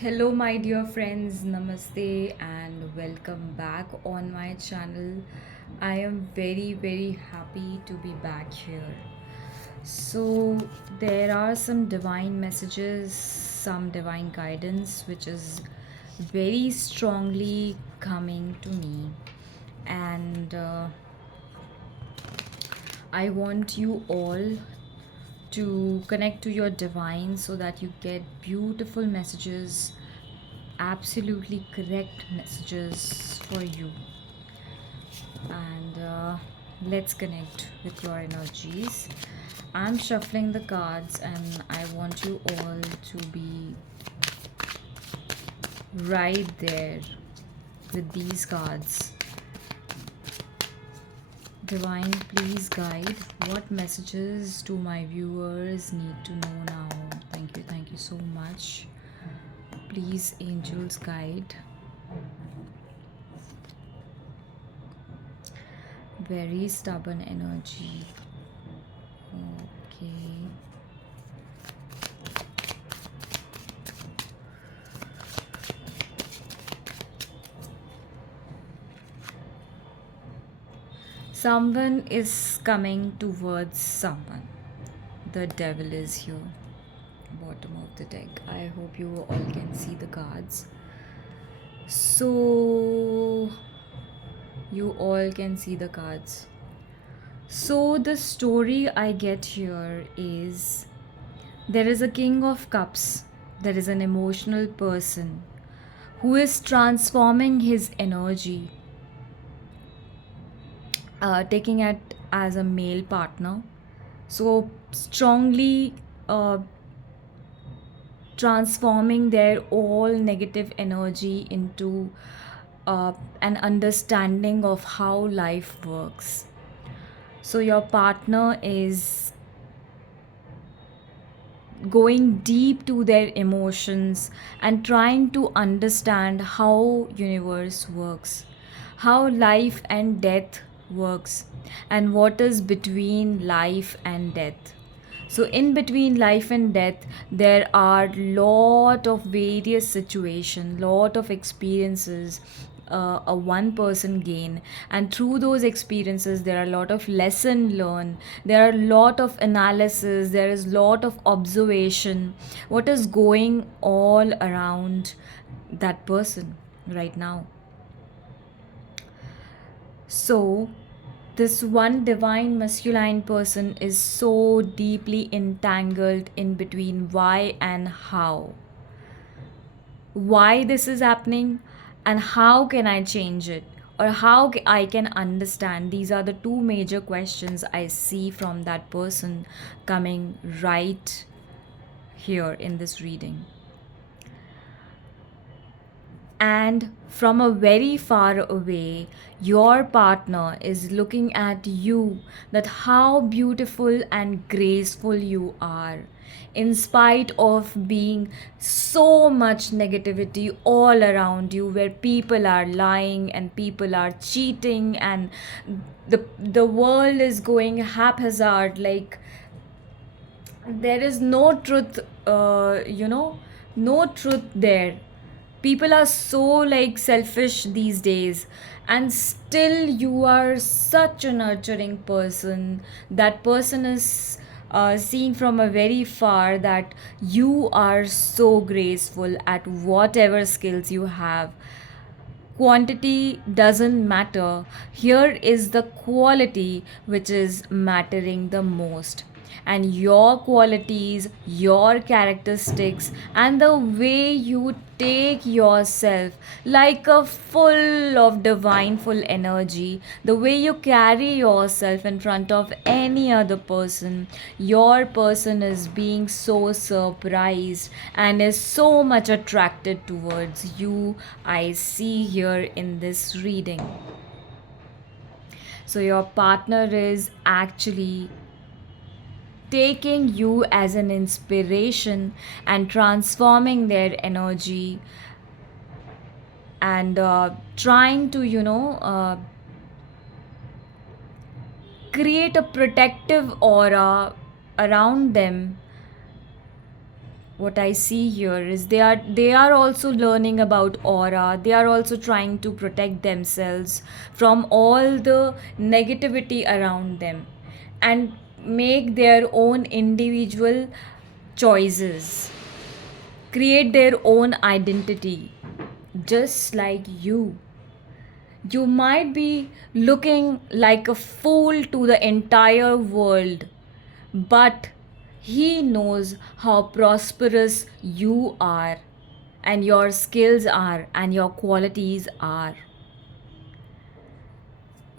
Hello, my dear friends, namaste, and welcome back on my channel. I am very happy to be back here. So, there are some divine messages, some divine guidance, which is very strongly coming to me, and I want you all to connect to your divine so that you get beautiful messages, absolutely correct messages for you. And let's connect with your energies. I'm shuffling the cards and I want you all to be right there with these cards. Divine, please guide. What messages do my viewers need to know now? Thank you so much. Please, angels, guide. Very stubborn energy. Okay. Someone is coming towards someone. The devil is here. Bottom of the deck. I hope you all can see the cards. So, you all can see the cards. So, the story I get here is there is a king of cups, there is an emotional person who is transforming his energy, taking it as a male partner. So, strongly transforming their all negative energy into an understanding of how life works. So, your partner is going deep to their emotions and trying to understand how universe works, how life and death works, and what is between life and death. So in between life and death there are lot of various situations, lot of experiences, a one person gain, and through those experiences there are a lot of lesson learned, there are a lot of analysis, there is lot of observation what is going all around that person right now. So this one divine masculine person is so deeply entangled in between why and how, why this is happening, and how can I change it, or how I can understand. These are the two major questions I see from that person coming right here in this reading. And from a very far away, your partner is looking at you, that how beautiful and graceful you are, in spite of being so much negativity all around you, where people are lying and people are cheating and the world is going haphazard, like there is no truth, no truth there. People are so like selfish these days, and still you are such a nurturing person. That person is seen from a very far that you are so graceful at whatever skills you have. Quantity doesn't matter. Here is the quality which is mattering the most. And your qualities, your characteristics, and the way you take yourself like a full of divine full energy, the way you carry yourself in front of any other person, your person is being so surprised and is so much attracted towards you. I see here in this reading. So, your partner is actually taking you as an inspiration and transforming their energy, and trying to create a protective aura around them, what I see here is they are also learning about aura. They are also trying to protect themselves from all the negativity around them and make their own individual choices, create their own identity, just like you. You might be looking like a fool to the entire world, but he knows how prosperous you are, and your skills are, and your qualities are.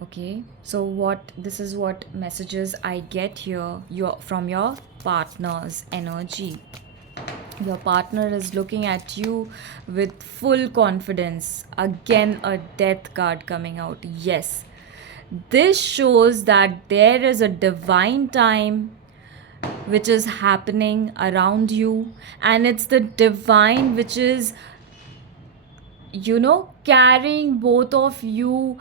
Okay, so what this is what messages I get here from your partner's energy. Your partner is looking at you with full confidence. Again, a death card coming out. Yes. This shows that there is a divine time which is happening around you, and it's the divine which is, carrying both of you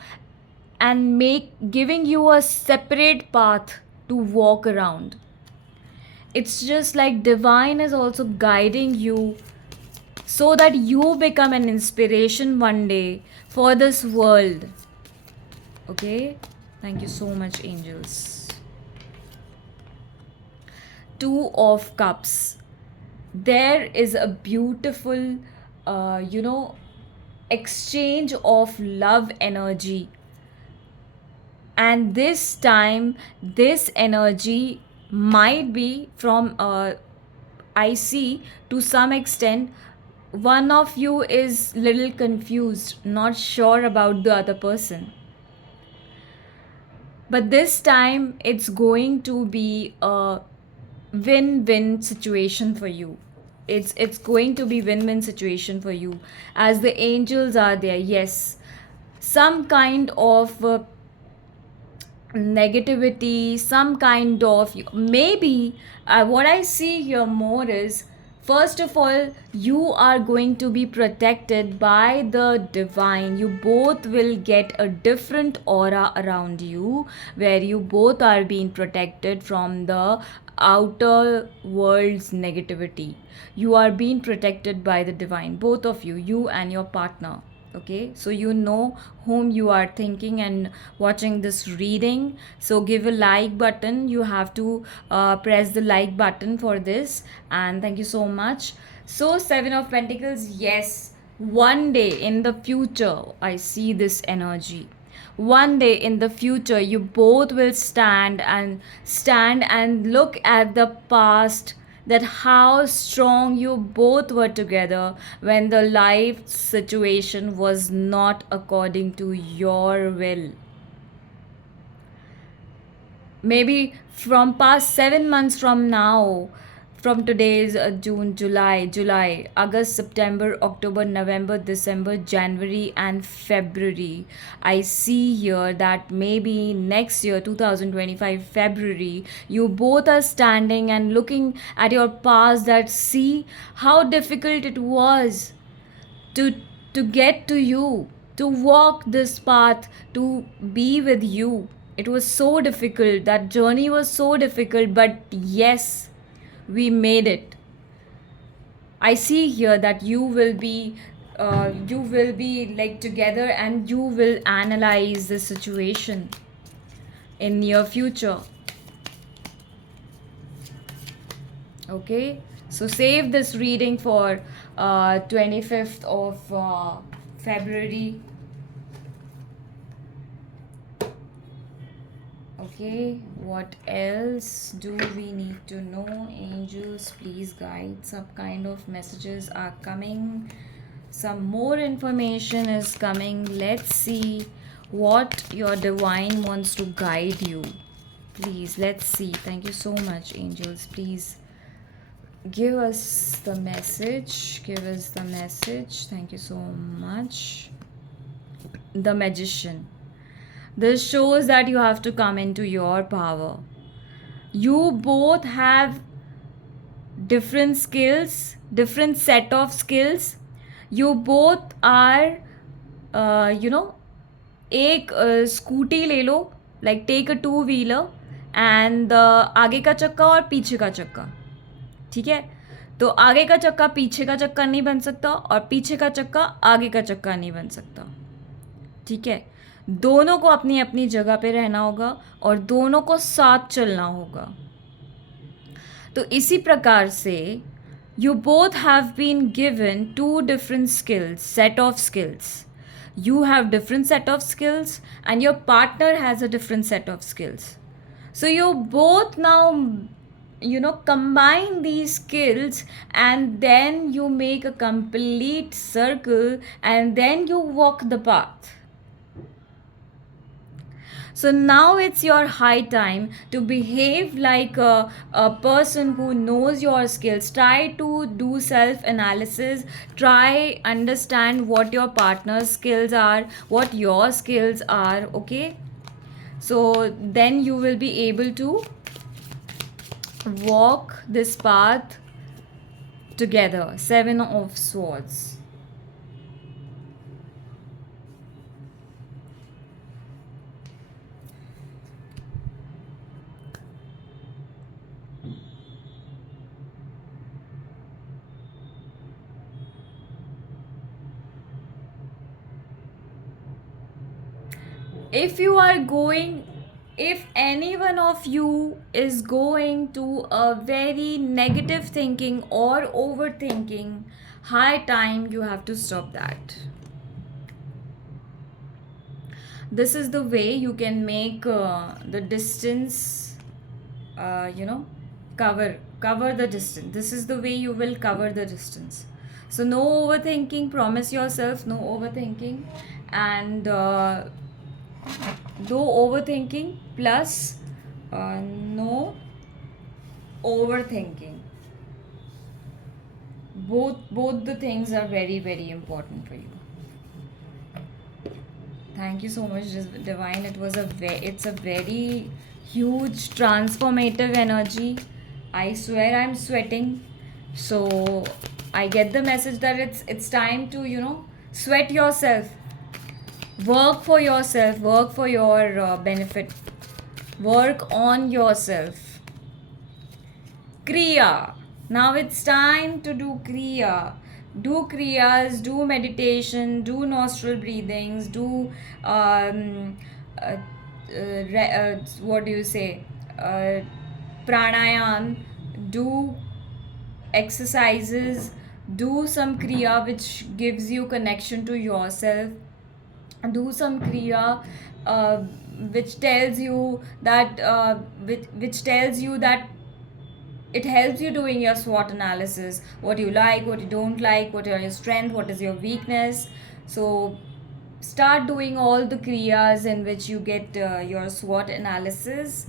and giving you a separate path to walk around. It's just like divine is also guiding you so that you become an inspiration one day for this world. Okay? Thank you so much, angels. Two of Cups. There is a beautiful, exchange of love energy. And this time, this energy might be from, I see to some extent, one of you is little confused, not sure about the other person. But this time, it's going to be a win-win situation for you. It's going to be win-win situation for you, as the angels are there. Yes, some kind of negativity, some kind of, maybe what I see here more is, first of all, you are going to be protected by the divine. You both will get a different aura around you, where you both are being protected from the outer world's negativity. You are being protected by the divine, both of you, you and your partner. Okay, so you know whom you are thinking and watching this reading. So give a like button. You have to press the like button for this, and thank you so much. So Seven of Pentacles, yes, one day in the future I see this energy. One day in the future you both will stand and look at the past, that how strong you both were together when the life situation was not according to your will. Maybe from past 7 months from now, from today's June, July, August, September, October, November, December, January, and February. I see here that maybe next year, 2025, February, you both are standing and looking at your past, that see how difficult it was to get to you, to walk this path, to be with you. It was so difficult. That journey was so difficult, but yes, we made it. I see here that you will be like together, and you will analyze the situation in near future. Okay, so save this reading for 25th of February. Okay, what else do we need to know? Angels, please guide. Some kind of messages are coming. Some more information is coming. Let's see what your divine wants to guide you. Please, let's see. Thank you so much, angels. Please give us the message. Give us the message. Thank you so much. The Magician. This shows that you have to come into your power. You both have different skills, different set of skills. You both are, एक scooty ले लो, like take a two-wheeler, and आगे का चक्का और पीछे का चक्का, ठीक है. तो आगे का चक्का पीछे का चक्का नहीं बन सकता और पीछे का चक्का आगे का चक्का नहीं बन सकता। ठीक है, दोनों को अपनी अपनी जगह पे रहना होगा और दोनों को साथ चलना होगा। तो इसी प्रकार से you both have been given two different skills, set of skills. You have different set of skills and your partner has a different set of skills. So you both now, combine these skills and then you make a complete circle and then you walk the path. So now it's your high time to behave like a person who knows your skills. Try to do self analysis. Try understand what your partner's skills are, what your skills are. Okay. So then you will be able to walk this path together. Seven of Swords. If any one of you is going to a very negative thinking or overthinking, high time you have to stop that. This is the way you can make the distance, cover the distance. This is the way you will cover the distance. So no overthinking, promise yourself no overthinking, and no overthinking plus no overthinking. Both the things are very very important for you. Thank you so much, Divine. It's a very huge transformative energy. I swear I'm sweating. So I get the message that it's time to sweat yourself, work for yourself, work for your benefit, work on yourself. Kriya. Now it's time to do Kriya. Do Kriyas, do meditation, do nostril breathings, do what do you say? Pranayam, do exercises, do some Kriya which gives you connection to yourself. Do some Kriya which tells you that which tells you that it helps you doing your SWOT analysis, what you like, what you don't like, what are your strength, what is your weakness. So start doing all the kriyas in which you get your SWOT analysis.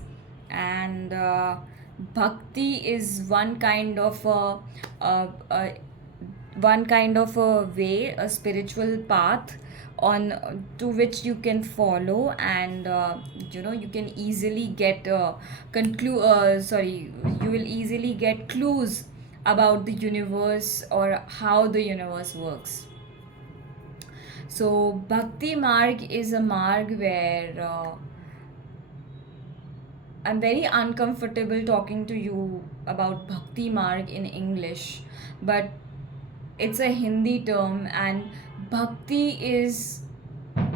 And bhakti is one kind of a way, a spiritual path on to which you can follow, and you can easily get you will easily get clues about the universe or how the universe works. So bhakti marg is a marg where I'm very uncomfortable talking to you about bhakti marg in English, but it's a Hindi term, and bhakti is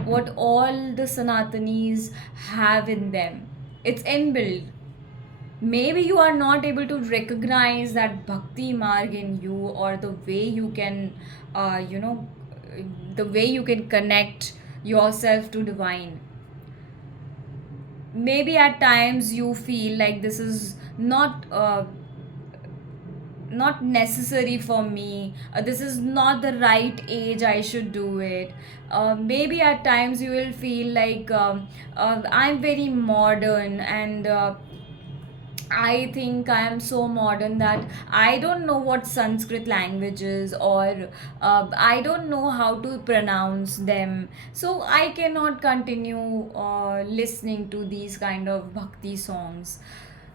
what all the Sanatanis have in them. It's inbuilt. Maybe you are not able to recognize that bhakti marg in you, or the way you can, the way you can connect yourself to divine. Maybe at times you feel like this is not necessary for me, this is not the right age I should do it. Maybe at times you will feel like I'm very modern, and I think I am so modern that I don't know what Sanskrit language is, or I don't know how to pronounce them. So I cannot continue listening to these kind of bhakti songs.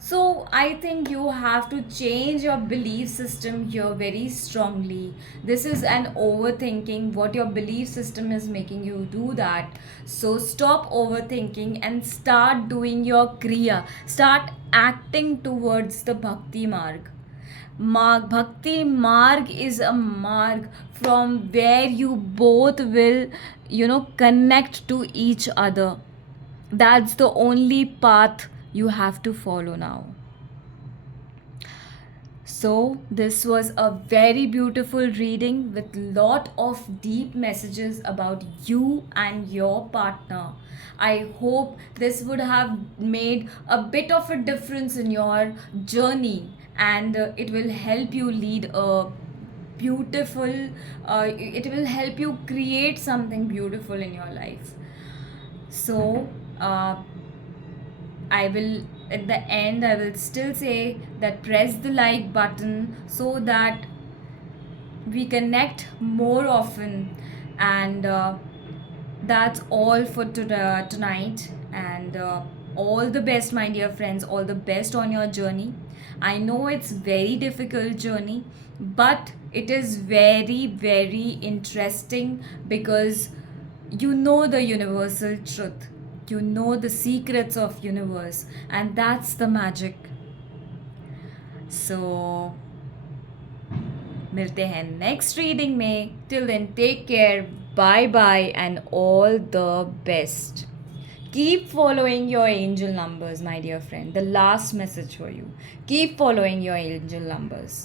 So I think you have to change your belief system here very strongly. This is an overthinking. What your belief system is making you do that. So stop overthinking and start doing your kriya. Start acting towards the bhakti marg. marg. Bhakti marg is a marg from where you both will, connect to each other. That's the only path you have to follow now. So this was a very beautiful reading with lot of deep messages about you and your partner. I hope this would have made a bit of a difference in your journey, and it will help you lead a beautiful, it will help you create something beautiful in your life. So I will, at the end, I will still say that press the like button so that we connect more often. And that's all for tonight. And all the best, my dear friends, all the best on your journey. I know it's very difficult journey, but it is very, very interesting because you know the universal truth, you know the secrets of universe, and that's the magic. So मिलते हैं next reading में. Till then take care, bye bye and all the best. Keep following your angel numbers, my dear friend. The last message for you. Keep following your angel numbers.